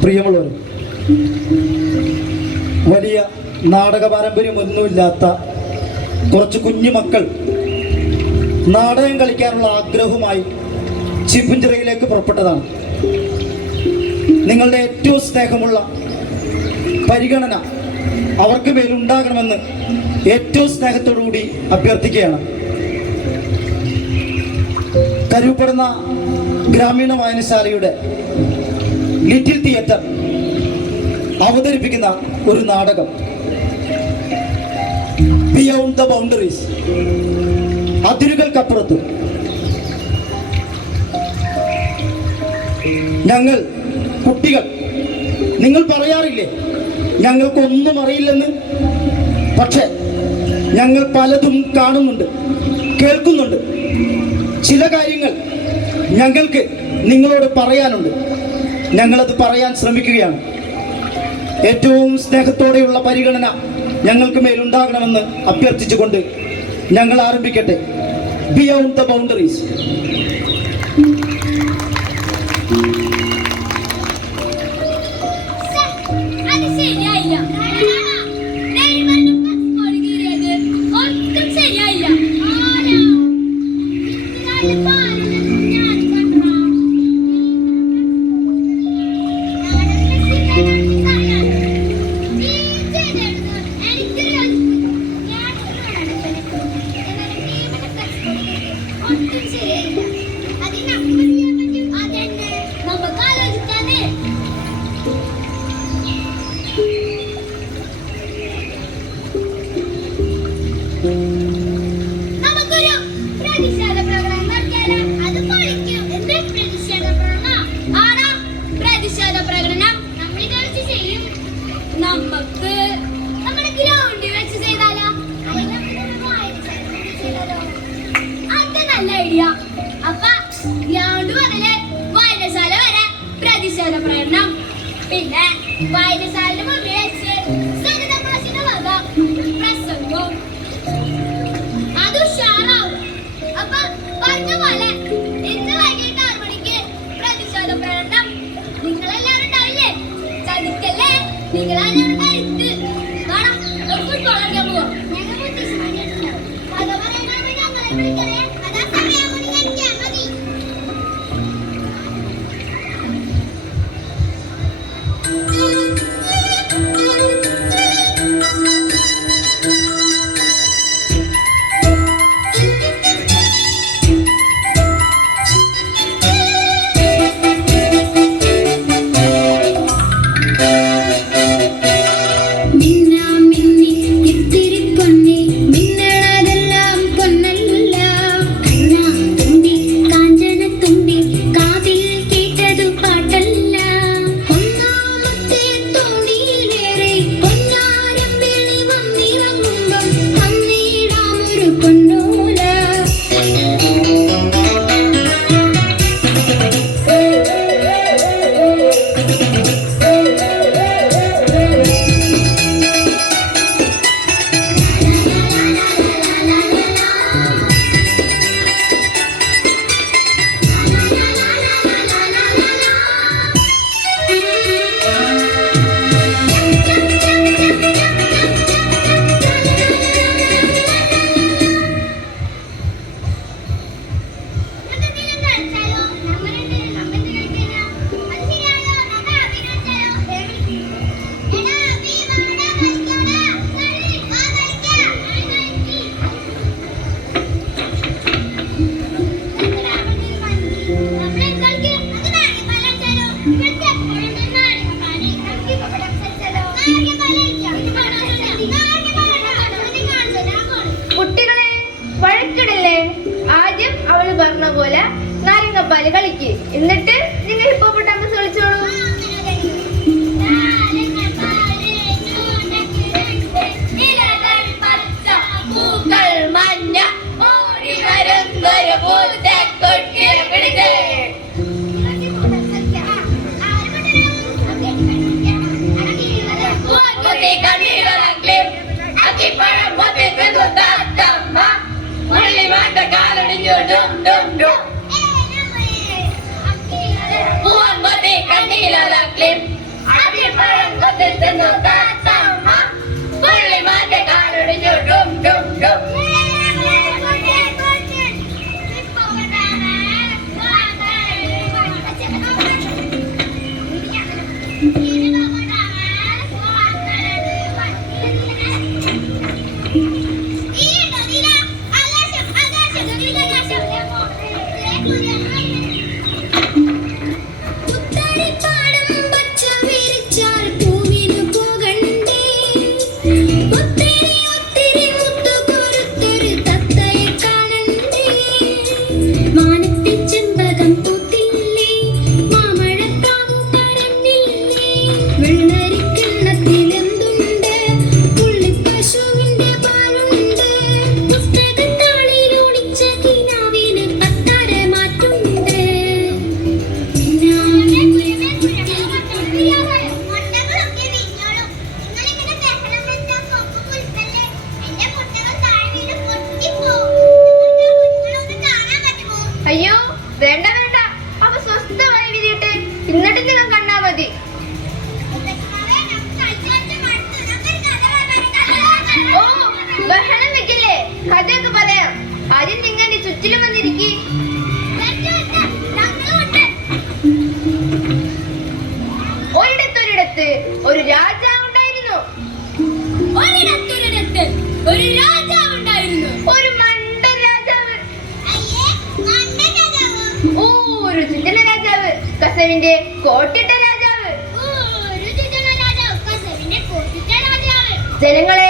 പ്രിയമുള്ളവർ വലിയ നാടക പാരമ്പര്യമൊന്നുമില്ലാത്ത കുറച്ച് കുഞ്ഞു മക്കൾ നാടകം കളിക്കാനുള്ള ആഗ്രഹവുമായി ചിപ്പുഞ്ചിറയിലേക്ക് പുറപ്പെട്ടതാണ്. നിങ്ങളുടെ ഏറ്റവും സ്നേഹമുള്ള പരിഗണന അവർക്ക് മേലുണ്ടാകണമെന്ന് ഏറ്റവും സ്നേഹത്തോടുകൂടി അഭ്യർത്ഥിക്കുകയാണ്. കരുപ്പെടുന്ന ഗ്രാമീണ വായനശാലയുടെ ലിറ്റിൽ തിയേറ്റർ അവതരിപ്പിക്കുന്ന ഒരു നാടകം. ബിയോണ്ട് ദ ബൗണ്ടറീസ് അതിരുകൾക്കപ്പുറത്ത്. ഞങ്ങൾ കുട്ടികൾ നിങ്ങൾ പറയാറില്ലേ ഞങ്ങൾക്കൊന്നും അറിയില്ലെന്ന്? പക്ഷേ ഞങ്ങൾ പലതും കാണുന്നുണ്ട് കേൾക്കുന്നുണ്ട്. ചില കാര്യങ്ങൾ ഞങ്ങൾക്ക് നിങ്ങളോട് പറയാനുണ്ട്. ഞങ്ങളത് പറയാൻ ശ്രമിക്കുകയാണ്. ഏറ്റവും സ്നേഹത്തോടെയുള്ള പരിഗണന ഞങ്ങൾക്ക് മേലുണ്ടാകണമെന്ന് അഭ്യർത്ഥിച്ചുകൊണ്ട് ഞങ്ങൾ ആരംഭിക്കട്ടെ. ബിയോണ്ട് ദ ബൗണ്ടറീസ് കുഞ്ഞാട് മുതൽ വായനശാല വരെ പ്രതിഷേധ പ്രകടനം. പിന്നെ വായനശാല വൽ കളിക്ക്. എന്നിട്ട് നിങ്ങൾ ഹിപ്പോപ്പൊട്ടാമസ് കളിച്ചോളൂ. Dum dum dum. ഒരു ചുറ്റന രാജാവ് കസവിന്റെ കോട്ടിട്ട രാജാവ്. ഒരു രാജാവ് കസവിന്റെ കോട്ടിട്ട രാജാവ്. ജനങ്ങളെ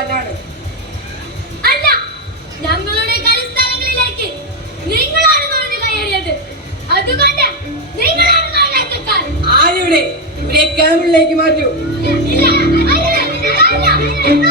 തന്നെയാണ് അല്ല ഞങ്ങളുടെ കരസ്ഥാനങ്ങളിലേക്ക് നിങ്ങളാണ് നുഴഞ്ഞു കയറിയത്. അതുകൊണ്ട് നിങ്ങളാണ് നുഴഞ്ഞാക്കക്കാർ ആരിവിടെ? ഇവിടെ ക്യാമ്പിലേക്ക് മാറ്റൂ. ഇല്ല അല്ല അല്ല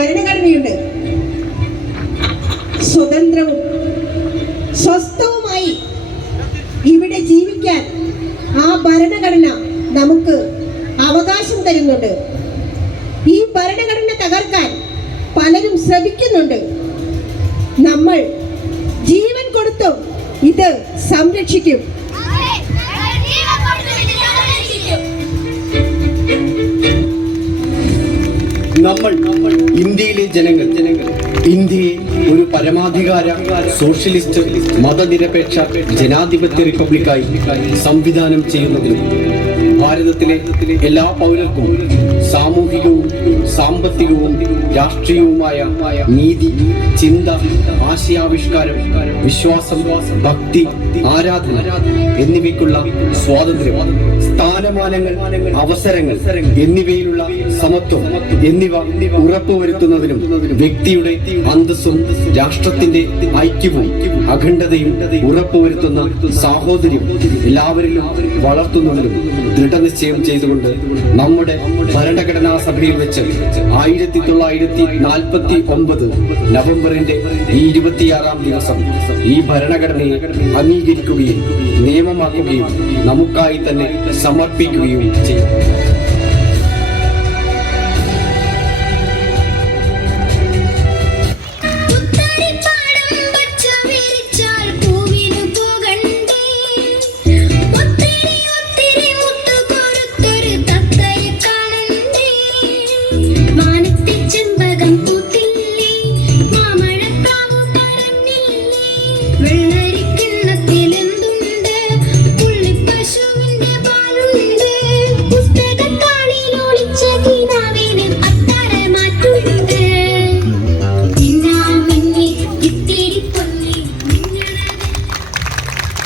ഭരണഘടനയുണ്ട് സ്വതന്ത്രവും സ്വസ്ഥവുമായി ഇവിടെ ജീവിക്കാൻ ആ ഭരണഘടന നമുക്ക് അവകാശം തരുന്നുണ്ട്. നമ്മൾ ഇന്ത്യയിലെ ജനങ്ങൾ ജനങ്ങൾ ഇന്ത്യയെ ഒരു പരമാധികാര സോഷ്യലിസ്റ്റ് മതനിരപേക്ഷ ജനാധിപത്യ റിപ്പബ്ലിക്കായി സംവിധാനം ചെയ്യുന്നതിനും ഭാരതത്തിലെ എല്ലാ പൗരർക്കും സാമൂഹികവും സാമ്പത്തികവും രാഷ്ട്രീയവുമായ നീതി ചിന്ത ആശയാവിഷ്കാരം വിശ്വാസം ഭക്തി ആരാധന എന്നിവയ്ക്കുള്ള സ്വാതന്ത്ര്യം സ്ഥാനമാനങ്ങൾ അവസരങ്ങൾ എന്നിവയിലുള്ള സമത്വം എന്നിവ ഉറപ്പുവരുത്തുന്നതിനും വ്യക്തിയുടെ അന്തസ്സും രാഷ്ട്രത്തിന്റെ ഐക്യവും അഖണ്ഡതയും ഉറപ്പുവരുത്തുന്ന സാഹോദര്യം എല്ലാവരിലും വളർത്തുന്നതിനും ദൃഢനിശ്ചയം ചെയ്തുകൊണ്ട് നമ്മുടെ ഭരണഘടനാ സഭയിൽ വെച്ച് ആയിരത്തി തൊള്ളായിരത്തി നാൽപ്പത്തി ഒമ്പത് നവംബറിന്റെ ഇരുപത്തിയാറാം ദിവസം ഈ ഭരണഘടനയെ അംഗീകരിക്കുകയും നിയമമാക്കുകയും നമുക്കായി തന്നെ സമർപ്പിക്കുകയും ചെയ്യും.